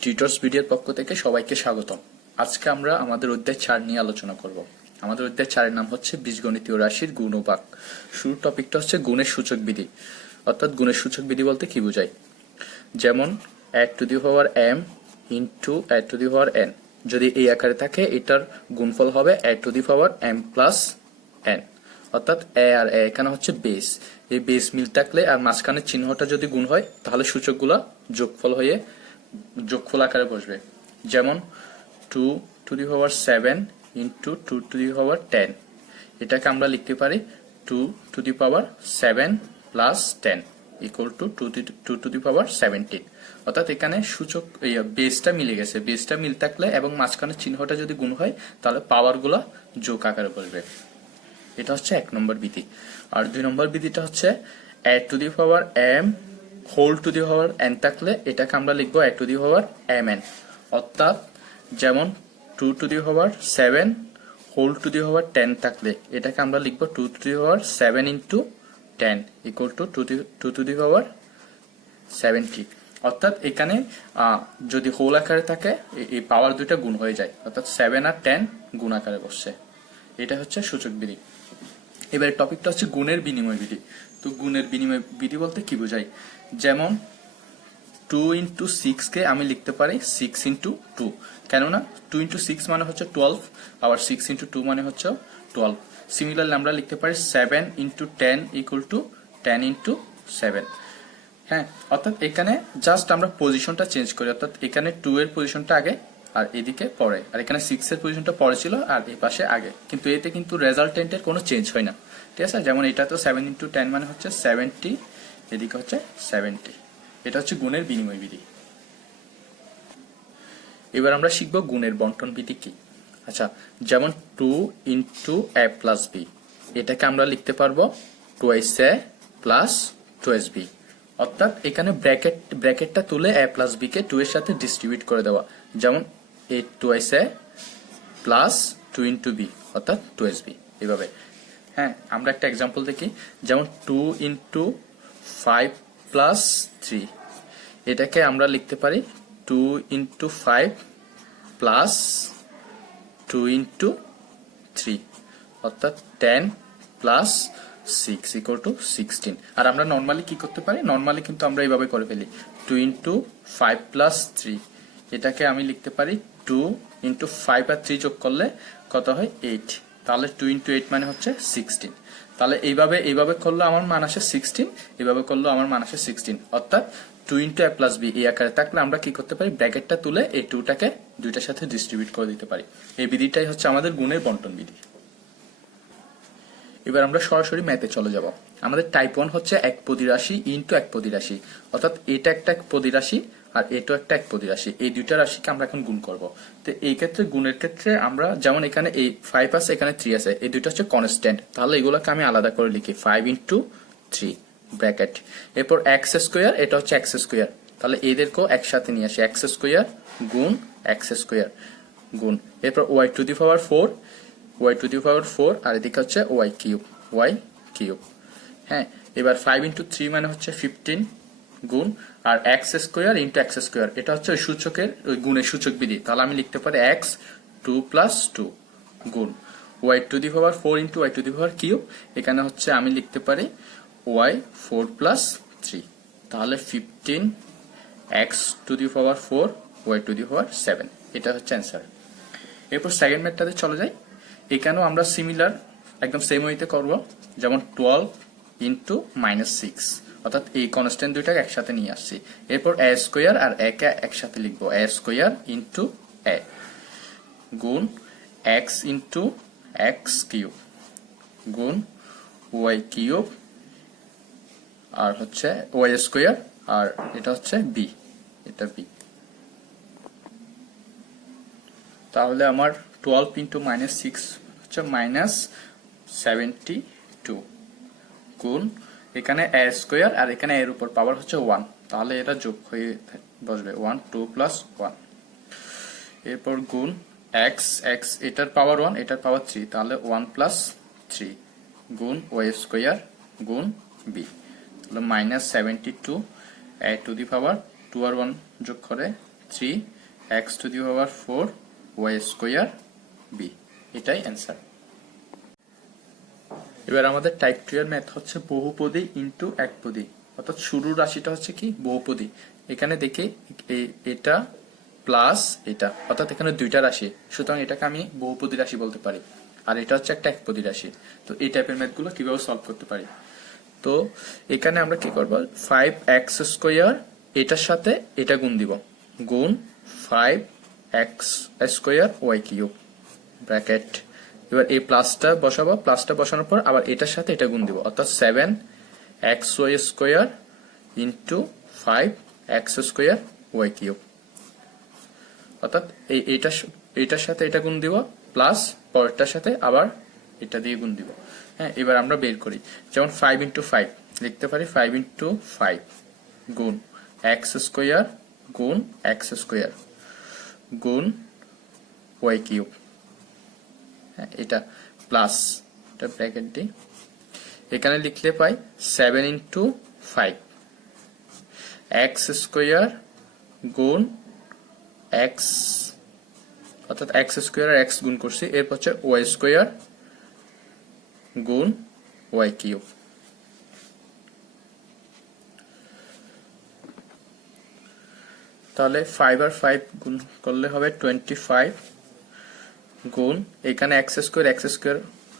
Tutors ভিডিওর পক্ষ থেকে সবাইকে স্বাগতম। আজকে আমরা আমাদের অধ্যায় 4 নিয়ে আলোচনা করব। আমাদের অধ্যায় 4 এর নাম হচ্ছে বীজগণিতীয় রাশির গুণ ও ভাগ। শুরুর টপিকটা হচ্ছে গুণের সূচক বিধি। অর্থাৎ গুণের সূচক বিধি বলতে কি বোঝায়? যেমন add to the power m into add to the power n, যদি এই আকারে থাকে এটার গুণফল হবে add to the power m plus n। অর্থাৎ a আর a এখানে হচ্ছে বেস, এই বেস মিল থাকলে আর মাঝখানের চিহ্নটা যদি গুণ হয় তাহলে সূচকগুলো যোগফল হয়ে যোগফল আকারে বসবে। যেমন 2 to the power 7 into 2 to the power 10, এটাকে আমরা লিখতে পারি 2 to the power 7 plus 10 equal to 2 to the power 17। অর্থাৎ এখানে সূচক বেসটা মিলে গেছে, বেসটা মিল থাকলে এবং মাঝখানের চিহ্নটা যদি গুণ হয় তাহলে পাওয়ারগুলো যোগ আকারে বসবে। এটা হচ্ছে 1 নম্বর বিধি। আর 2 নম্বর বিধিটা হচ্ছে add to the power m whole to the power n থাকলে এটাকে আমরা লিখবো add to the power mn। অর্থাৎ যেমন 2 to the power 7 whole to the power 10 থাকলে এটাকে আমরা লিখবো 2 to the power 7 into 10 equal to 2 to the power 70। অর্থাৎ এখানে যদি হোল আকারে থাকে এই পাওয়ার দুইটা গুণ হয়ে যায়, অর্থাৎ 7 আর 10 গুণ আকারে বসছে। এটা হচ্ছে সূচক বিধি। এবারে টপিকটা হচ্ছে গুণের বিনিময় বিধি। তো গুণের বিনিময় বিধি বলতে কি বোঝায়? যেমন 2 into 6 কে আমি লিখতে পারি 6 into 2, কেননা 2 into 6 মানে হচ্ছে 12, আবার 6 into 2 মানে হচ্ছে 12। সিমিলারলি আমরা লিখতে পারি 7 into 10 equal to 10 into 7। হ্যাঁ, অর্থাৎ এখানে জাস্ট আমরা পজিশনটা চেঞ্জ করি, অর্থাৎ এখানে 2 এর পজিশনটা আগে আর এদিকে পরে, আর এখানে 6 এর পজিশনটা পরে ছিল আর এই পাশে আগে, কিন্তু এতে কিন্তু রেজাল্টেন্টের কোনো চেঞ্জ হয় না। ঠিক আছে, যেমন এটা তো 7 into 10 মানে হচ্ছে 70, এদিকে হচ্ছে 70। এটা হচ্ছে গুণের বিনিময় বিধি। এবার আমরা শিখব গুণের বন্টন বিধি কি। আচ্ছা, যেমন 2 into a plus b, এটাকে আমরা লিখতে পারবো twice a plus twice b। অর্থাৎ এখানে ব্র্যাকেটটা তুলে a plus b কে 2 এর সাথে ডিস্ট্রিবিউট করে দেওয়া। যেমন a twice a plus 2 into b, অর্থাৎ twice b এভাবে। হ্যাঁ, আমরা একটা एग्जांपल দেখি। যেমন 2 into 5 plus 3, এটাকে আমরা লিখতে পারি 2 into 5 plus 2 into 3, অর্থাৎ 10 plus 6 equal to 16। আর আমরা নরমালি কি করতে পারি? নরমালি কিন্তু আমরা এইভাবে করে ফেলি 2 into 5 plus 3, এটাকে আমি লিখতে পারি 2 into 5 আর 3 যোগ করলে কত হয়? 8। তাহলে 2 into 8 মানে হচ্ছে 16। তাহলে এইভাবে করলে আমার মান আসে 16, এইভাবে করলে আমার মান আসে 16। অর্থাৎ 2 into a plus b এই আকারে থাকলে আমরা কি করতে পারি? ব্র্যাকেটটা তুলে এই 2টাকে দুইটার সাথে ডিস্ট্রিবিউট করে দিতে পারি। এই বিধিটাই হচ্ছে আমাদের গুণের বন্টন বিধি। এবার আমরা সরাসরি ম্যাথে চলে যাব। আমাদের টাইপ 1 হচ্ছে একপদী রাশি ইনটু একপদী রাশি, অর্থাৎ এটা একটা একপদী রাশি আর এটাও একটা একপদী রাশি, এই দুইটা রাশিকে আমরা এখন গুণ করব। তো এই ক্ষেত্রে গুণের ক্ষেত্রে আমরা যেমন এখানে এই 5 আছে, এখানে 3 আছে, এই দুইটা হচ্ছে কনস্ট্যান্ট, তাহলে এগুলোকে আমি আলাদা করে লিখি 5 into 3 ব্র্যাকেট। এরপর এক্স স্কোয়ার, এটা হচ্ছে এক্স স্কোয়ার, তাহলে এদেরকেও একসাথে নিয়ে আসি এক্স স্কোয়ার গুণ এক্স স্কোয়ার গুণ। এরপর Y to the power 4, Y to the power 4, আর এদিকে হচ্ছে ওয়াই কিউব। হ্যাঁ, এবার 5 into 3 মানে হচ্ছে 15 গুণ, আর X square into X square, এটা হচ্ছে ওই সূচকের ওই গুণের সূচক বিধি, তাহলে আমি লিখতে পারি এক্স 2 plus 2 গুণ y to the power 4 into y to the power cube, এখানে হচ্ছে আমি লিখতে পারি ওয়াই 4 plus 3, তাহলে 15 X to the power 4 Y to the power 7। এটা হচ্ছে অ্যান্সার। এরপর সেকেন্ড ম্যাথটাতে চলে যাই। এখানেও আমরা সিমিলার একদম সেম ওয়েতে করব। যেমন 12 into -6, অর্থাৎ এই কনস্ট্যান্ট দুইটাকে একসাথে নিয়ে আসছি। এরপর a স্কোয়ার আর a কে একসাথে লিখবো a স্কোয়ার ইন্টু a গুণ x ইন্টু এক্স কিউব গুণ ওয়াই কিউব, আর হচ্ছে ওয়াই স্কোয়ার, আর এটা হচ্ছে b, এটা b। তাহলে আমার 12 into -6 হচ্ছে -72 গুণ এখানে a স্কোয়ার আর এখানে এর উপর পাওয়ার হচ্ছে 1, তাহলে এটা যোগ হয়ে বসবে 1 2 plus 1। এরপর গুণ x এটার পাওয়ার 1 এটার পাওয়ার 3, তাহলে 1 plus 3 গুণ y স্কোয়ার গুণ b, তাহলে -72 a টু দি পাওয়ার 2 আর 1 যোগ করে 3x⁴ y স্কয়ার b, এটাই অ্যান্সার। এবার আমাদের টাইপ 2 এর ম্যাথ হচ্ছে বহুপদী ইনটু একপদী, অর্থাৎ শুরুর রাশিটা হচ্ছে কি বহুপদী। এখানে দেখে এটা প্লাস এটা, অর্থাৎ এখানে দুইটা রাশি, সুতরাং এটাকে আমি বহুপদী রাশি বলতে পারি, আর এটা হচ্ছে একটা একপদী রাশি। তো এই টাইপের ম্যাথগুলো কিভাবে সলভ করতে পারি? তো এখানে আমরা কি করব, 5x² এটার সাথে এটা গুণ দিব, গুণ 5x² y³ ব্র্যাকেট। এবার এই প্লাসটা বসাবো, প্লাসটা বসানোর পর আবার এটার সাথে এটা গুণ দিব, অর্থাৎ 7xy² ইন্টু 5x² y³, অর্থাৎ এইটার সাথে এটা গুণ দিব প্লাস পরেরটার সাথে আবার এটা দিয়ে গুণ দিব। হ্যাঁ, এবার আমরা বের করি, যেমন 5 × 5 লিখতে পারি 5 × 5 গুণ x² গুণ x² গুণ y³, হ্যাঁ এটা প্লাস, এটা ব্র্যাকেট দিই, এখানে লিখলে পাই 7 × 5 x² গুণ x, অর্থাৎ x² আর x গুণ করছি, এরপর হচ্ছে y² গুণ y³। তাহলে 5 আর 5 গুণ করলে হবে 25 গুণ এখানে x²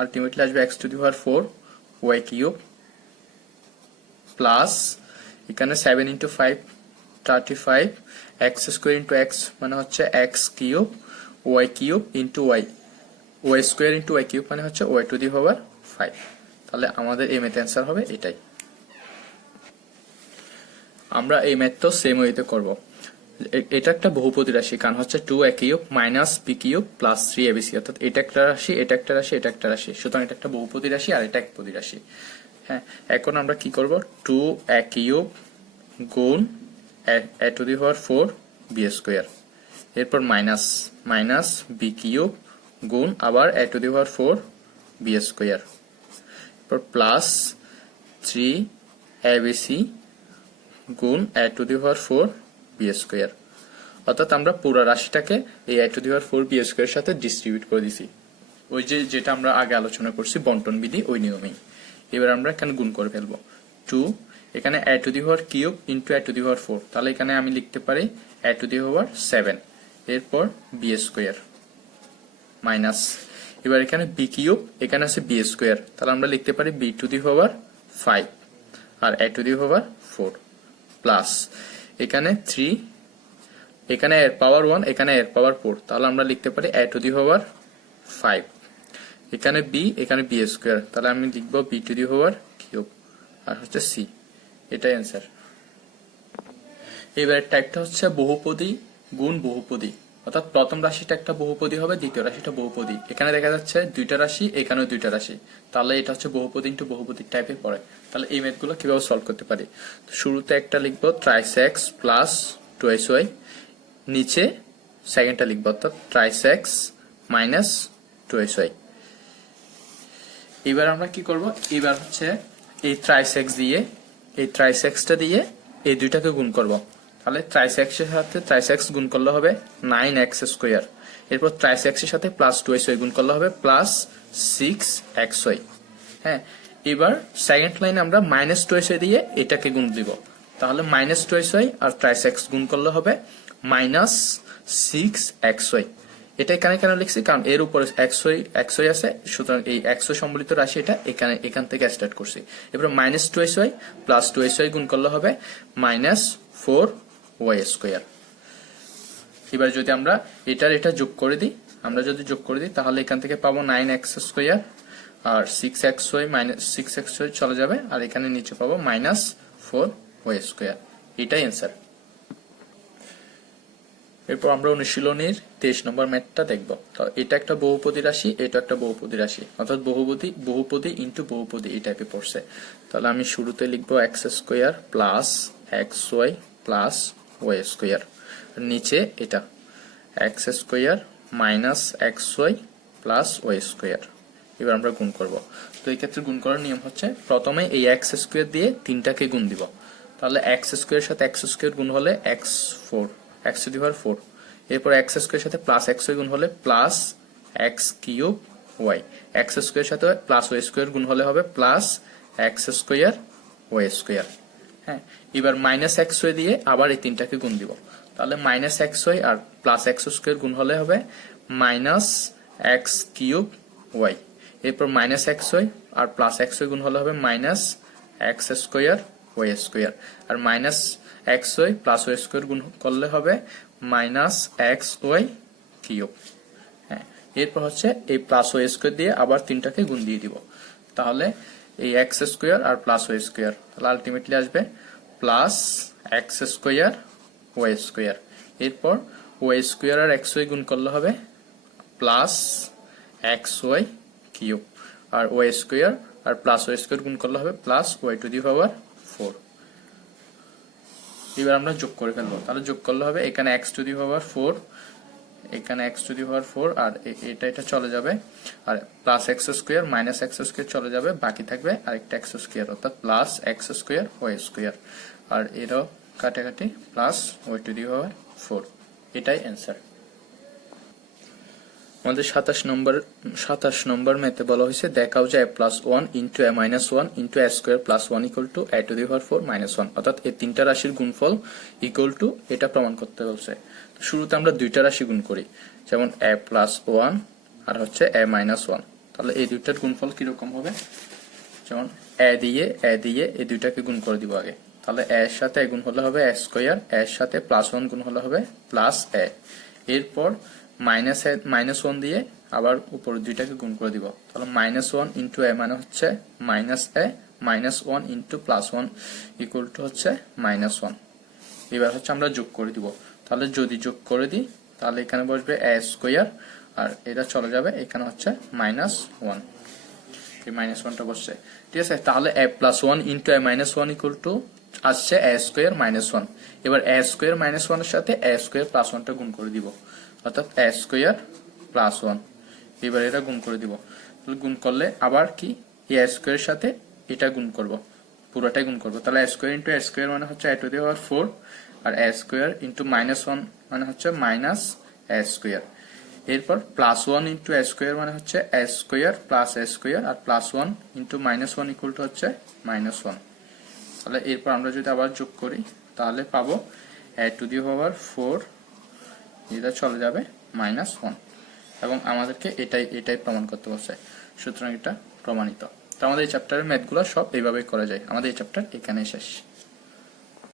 আলটিমেটলি আসবে x⁴ y³ প্লাস এখানে 7 × 5 35 x² × x মানে হচ্ছে x³ y³ × y, y² × y³ মানে হচ্ছে y⁵। তাহলে আমাদের এই ম্যাথ অ্যান্সার হবে এটাই। আমরা এই ম্যাথটা সেম ওয়েতে করব। এটা একটা বহুপদী রাশি, কারণ হচ্ছে 2a³ minus b³ plus 3abc, অর্থাৎ এটা একটা রাশি, এটা একটা রাশি, এটা একটা রাশি, সুতরাং এটা একটা বহুপদী রাশি আর এটা একপদী রাশি। হ্যাঁ, এখন আমরা কি করব, 2a³ গুণ a⁴ b², এরপর মাইনাস মাইনাস b³ গুণ আবার a⁴ b², এরপর প্লাস 3abc গুণ a⁴ b², অর্থাৎ আমরা পুরো রাশিটাকে এই a⁴ b² এর সাথে ডিস্ট্রিবিউট করে দিছি, ওই যেটা আমরা আগে আলোচনা করছি বন্টন বিধি ওই নিয়মেই। এবার আমরা এখানে গুণ করে ফেলবো, 2 এখানে a⁴³ ইন্টু a⁴, তাহলে এখানে আমি লিখতে পারি a⁴ 7, এরপর b² মাইনাস, এবার এখানে b³ এখানে আছে b², তাহলে আমরা লিখতে পারি b⁵ আর a⁴ প্লাস এখানে 3, এখানে এর পাওয়ার 1 এখানে এর পাওয়ার 4, তাহলে আমরা লিখতে পারি a⁵, এখানে b এখানে b², তাহলে আমি লিখব b⁵, আর হচ্ছে c, এটাই অ্যান্সার। এবারে টাইপটা হচ্ছে বহুপদী গুণ বহুপদী, অর্থাৎ প্রথম রাশিটা একটা বহুপদী হবে, দ্বিতীয় রাশিটা বহুপদী। এখানে দেখা যাচ্ছে দুইটা রাশি, এখানেও দুইটা রাশি, তাহলে এটা হচ্ছে বহুপদী ইনটু বহুপদী টাইপে পড়ে। তাহলে এই ম্যাথগুলো কিভাবে সলভ করতে পারি, শুরুতে একটা লিখবো 3x প্লাস 2y, নিচে সেকেন্ডটা লিখবো, অর্থাৎ 3x মাইনাস 2y। এবার আমরা কি করব, এবার হচ্ছে এই 3x দিয়ে এই 3xটা দিয়ে এই দুইটাকে গুণ করব, তাহলে 3x এর সাথে 3x গুণ করলে হবে 9x², এরপর 3x এর সাথে প্লাস 2y গুণ করলে হবে প্লাস 6xy। হ্যাঁ, এবার সেকেন্ড লাইনে আমরা মাইনাস 2y দিয়ে এটাকে গুণ দিব, তাহলে মাইনাস 2y আর 3x গুণ করলে হবে মাইনাস 6xy। এটা এখানে কেন লিখছি, কারণ এর উপরে xy আছে, সুতরাং এই xy সম্বলিত রাশি এটা এখান থেকে স্টার্ট করছি। এবার মাইনাস 2y প্লাস 2y গুণ করলে হবে মাইনাস 4y²। এবার যদি আমরা এটা যোগ করে দিই, তাহলে এখান থেকে পাবো 9x² আর 6xy মাইনাস 6xy চলে যাবে, আর এখানে নিচে পাবো মাইনাস 4y², এটাই অ্যান্সার। এরপর আমরা অনুশীলনীর 23 নম্বর ম্যাথটা দেখব। তো এটা একটা বহুপদী রাশি, এটা একটা বহুপদী রাশি, অর্থাৎ বহুপদী ইনটু বহুপদী এই টাইপে পড়ছে। তাহলে আমি শুরুতে লিখবো x² plus xy plus y², নিচে এটা x² minus xy plus y²। এবার আমরা গুণ করব। তো এই ক্ষেত্রে গুণ করার নিয়ম হচ্ছে প্রথমে এই x² দিয়ে তিনটাকে গুণ দিব, তাহলে x² এর সাথে x² গুণ হলে x4, x to the power 4। এরপর এক্স স্কোয়ার সাথে প্লাস এক্স ওয়াই গুণ হলে plus x cube y, x square সাথে প্লাস ওয়াই স্কোয়ার গুণ হলে হবে plus x square Y square. হ্যাঁ, এবার মাইনাস এক্স ওয়াই দিয়ে আবার এই তিনটাকে গুণ দিব, তাহলে মাইনাস এক্স ওয়াই আর প্লাস এক্স স্কোয়ার গুণ হলে হবে মাইনাস এক্স কিউব ওয়াই। এরপর মাইনাস এক্স ওয়াই আর প্লাস এক্স ওয়াই গুণ হলে হবে minus X square Y square, আর minus X Y plus Y square গুণ করলে হবে মাইনাস এক্স ওয়াই কিউব। হ্যাঁ, এরপর হচ্ছে এই প্লাস ওয়াই স্কোয়ার দিয়ে আবার তিনটাকে গুণ দিয়ে দিব, তাহলে এই এক্স স্কোয়ার আর প্লাস ওয়াই স্কোয়ার, তাহলে আলটিমেটলি আসবে plus x square Y square. এরপর ওয়াই স্কোয়ার আর এক্স ওয়াই গুণ করলে হবে প্লাস এক্স ওয়াই কিউব, আর ওয়াই স্কোয়ার আর প্লাস ওয়াই স্কোয়ার গুণ করলে হবে plus Y to the power 4। এবার আমরা যোগ করে ফেলবো, তাহলে যোগ করলে হবে এখানে এক্স টু দি পাওয়ার 4, এখানে এক্স টু দি পাওয়ার 4, আর এটা চলে যাবে, আর plus x square minus X square চলে যাবে, বাকি থাকবে আরেকটা এক্স স্কোয়ার, অর্থাৎ plus x square Y square, আর এরও কাটাকাটি plus Y to the power 4। এটাই অ্যান্সার। আমাদের 27 নম্বর ম্যাথে বলা হয়েছে দেখাও যে a plus 1 into a minus 1 into a square plus 1 equal two a to the power 4 minus 1, অর্থাৎ এই তিনটা রাশির গুণফল ইকুয়াল টু এটা প্রমাণ করতে বলছে। শুরুতে আমরা দুইটা রাশি গুণ করি, যেমন a প্লাস 1 আর হচ্ছে a মাইনাস 1, তাহলে এই দুইটার গুণফল কিরকম হবে, যেমন a দিয়ে এই দুইটাকে গুণ করে দিব আগে, তাহলে a এর সাথে a গুণ হলে হবে a স্কোয়ার, a এর সাথে প্লাস 1 গুণ হলে হবে প্লাস a, এরপর মাইনাস 1 দিয়ে আবার উপর দুইটাকে গুণ করে দিব, তাহলে মাইনাস 1 ইন্টু a মানে হচ্ছে minus a, minus 1 into plus 1 equal to হচ্ছে মাইনাস 1। এবার হচ্ছে আমরা যোগ করে দিব, তাহলে যদি যোগ করে দিই তাহলে এখানে বসবে a স্কোয়ার, আর এটা চলে যাবে এখানে হচ্ছে মাইনাস 1, এই মাইনাস 1টা বসছে, ঠিক আছে। তাহলে a plus 1 into a minus 1 equal two আসছে a স্কোয়ার মাইনাস 1, এবার a স্কোয়ার মাইনাস 1 এর সাথে a স্কোয়ার প্লাস 1টা গুণ করে দিব, অর্থাৎ a স্কোয়ার প্লাস 1, এবার এটা গুণ করে দিব, গুণ করলে আবার কি এই a স্কোয়ারের সাথে এটা গুণ করব, পুরোটাই গুণ করব, তাহলে a square into a square মানে হচ্ছে a টু দি পাওয়ার 4, আর a স্কোয়ার ইন্টু মাইনাস 1 মানে হচ্ছে মাইনাস a স্কোয়ার, এরপর প্লাস 1 ইন্টু a স্কোয়ার মানে হচ্ছে a square plus a square, আর plus 1 into minus 1 equal to হচ্ছে মাইনাস 1। তাহলে এরপর আমরা যদি আবার যোগ করি তাহলে পাবো a টু দি পাওয়ার 4, এটা চলে যাবে মাইনাস 1, এবং আমাদেরকে এটাই প্রমাণ করতে বলছে, সুতরাং এটা প্রমাণিত। তো আমাদের এই চ্যাপ্টারের ম্যাথগুলো সব এইভাবেই করা যায়। আমাদের এই চ্যাপ্টার এখানেই শেষ।